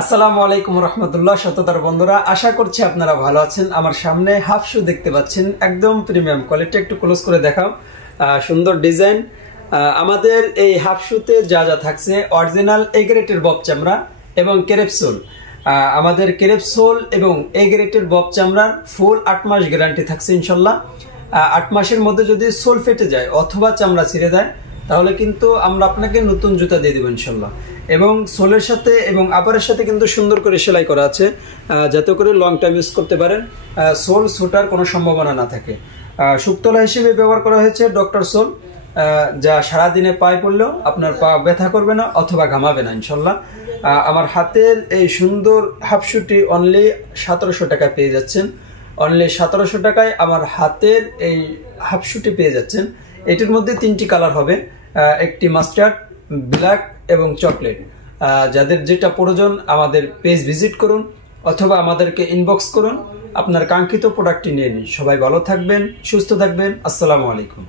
আসসালামু আলাইকুম রহমতুল্লাহ। শততার বন্ধুরা, আশা করছি আপনারা ভালো আছেন। আমার সামনে হাফ শু দেখতে পাচ্ছেন, একদম প্রিমিয়াম কোয়ালিটি। একটু ক্লোজ করে দেখাও, সুন্দর ডিজাইন। আমাদের এই হাফ শুতে যা যা থাকছে, অরিজিনাল এ গ্রেটের বব চামড়া এবং কেরেপসোল। আমাদের কেরেপসোল এবং এ গ্রেটের বব চামড়ার ফুল 8 মাস গ্যারান্টি থাকছে ইনশাল্লাহ। 8 মাসের মধ্যে যদি সোল ফেটে যায় অথবা চামড়া ছিঁড়ে যায়, তাহলে কিন্তু আমরা আপনাকে নতুন জুতা দিয়ে দেবো ইনশাল্লাহ। এবং সোলের সাথে এবং আপারের সাথে কিন্তু সুন্দর করে সেলাই করা আছে, যাতে করে লং টাইম ইউজ করতে পারেন, সোল ছুটার কোনো সম্ভাবনা না থাকে। শুকতলা হিসেবে ব্যবহার করা হয়েছে ডক্টর সোল, যা সারাদিনে পায়ে পড়লেও আপনার পা ব্যথা করবে না অথবা ঘামাবে না ইনশাল্লাহ। আমার হাতের এই সুন্দর হাফ শুটি অনলি 1700 টাকায় পেয়ে যাচ্ছেন। অনলি 1700 টাকায় আমার হাতের এই হাফ শুটি পেয়ে যাচ্ছেন। এটির মধ্যে 3টি কালার হবে, একটি মাস্টার্ড, ব্ল্যাক এবং চকলেট। যাদের যেটা প্রয়োজন আমাদের পেজ ভিজিট করুন অথবা আমাদেরকে ইনবক্স করুন, আপনার কাঙ্ক্ষিত প্রোডাক্টটি নিয়ে নিন। সবাই ভালো থাকবেন, সুস্থ থাকবেন। আসসালামু আলাইকুম।